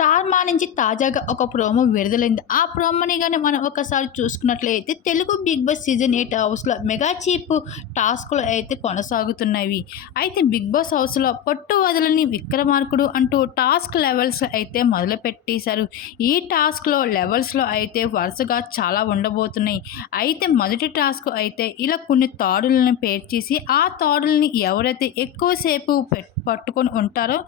Star మా నుంచి తాజాగా ఒక ప్రోమో విడుదలైంది. ఆ ప్రోమోని కానీ మనం ఒకసారి చూసుకున్నట్లయితే Telugu big boss season eight హౌస్లో మెగా చీప్ టాస్క్లు అయితే కొనసాగుతున్నవి అయితే బిగ్ బాస్ హౌస్లో పట్టు వదలని విక్రమార్కుడు అంటూ టాస్క్ లెవెల్స్ అయితే మొదలుపెట్టేశారు. ఈ టాస్క్లో లెవెల్స్లో అయితే వరుసగా చాలా ఉండబోతున్నాయి. అయితే మొదటి టాస్క్ అయితే ఇలా కొన్ని తాడులను పేర్చేసి ఆ తాడుల్ని ఎవరైతే ఎక్కువసేపు పెట్ పట్టుకొని ఉంటారో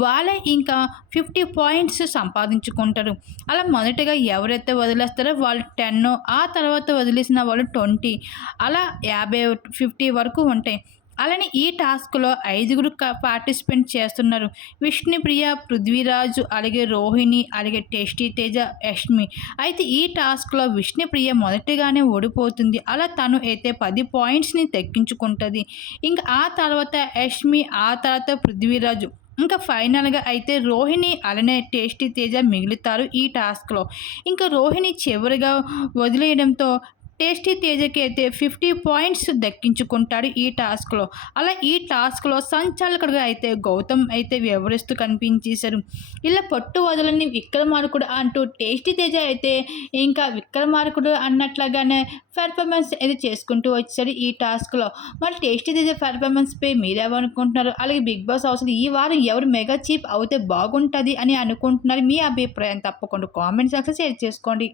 వాళ్ళే ఇంకా ఫిఫ్టీ పాయింట్స్ సంపాదించుకుంటారు. అలా మొదటగా ఎవరైతే వదిలేస్తారో వాళ్ళు టెన్ ఆ తర్వాత వదిలేసిన వాళ్ళు ట్వంటీ అలా యాభై ఫిఫ్టీ వరకు ఉంటాయి. అలానే ఈ టాస్క్లో ఐదుగురు పార్టిసిపేట్ చేస్తున్నారు. విష్ణుప్రియ పృథ్వీరాజు అలాగే రోహిణి అలాగే టేస్టీ తేజ యష్మి. అయితే ఈ టాస్క్లో విష్ణుప్రియ మొదటిగానే ఓడిపోతుంది. అలా తను అయితే పది పాయింట్స్ని తగ్గించుకుంటుంది. ఇంకా ఆ తర్వాత యష్మి ఆ తర్వాత పృథ్వీరాజు. ఇంకా ఫైనల్గా అయితే రోహిణి అలానే టేస్టీ తేజ మిగులుతారు ఈ టాస్క్లో. ఇంకా రోహిణి చివరిగా వదిలేయడంతో టేస్టీ తేజకి అయితే ఫిఫ్టీ పాయింట్స్ దక్కించుకుంటాడు ఈ టాస్క్లో. అలా ఈ టాస్క్లో సంచాలకుడుగా అయితే గౌతమ్ అయితే వివరిస్తూ కనిపించేశారు. ఇలా పట్టు వదలని విక్రమార్కుడు అంటూ టేస్టీ తేజ అయితే ఇంకా విక్రమార్కుడు అన్నట్లుగానే పెర్ఫార్మెన్స్ అయితే చేసుకుంటూ వచ్చారు ఈ టాస్క్లో. మరి టేస్టీ తేజ పెర్ఫార్మెన్స్పై మీరేమనుకుంటున్నారు? అలాగే బిగ్ బాస్ అవసరం ఈ వారం ఎవరు మెగా చీప్ అవుతే బాగుంటుంది అని అనుకుంటున్నారు? మీ అభిప్రాయం తప్పకుండా కామెంట్ సెక్షన్ షేర్ చేసుకోండి.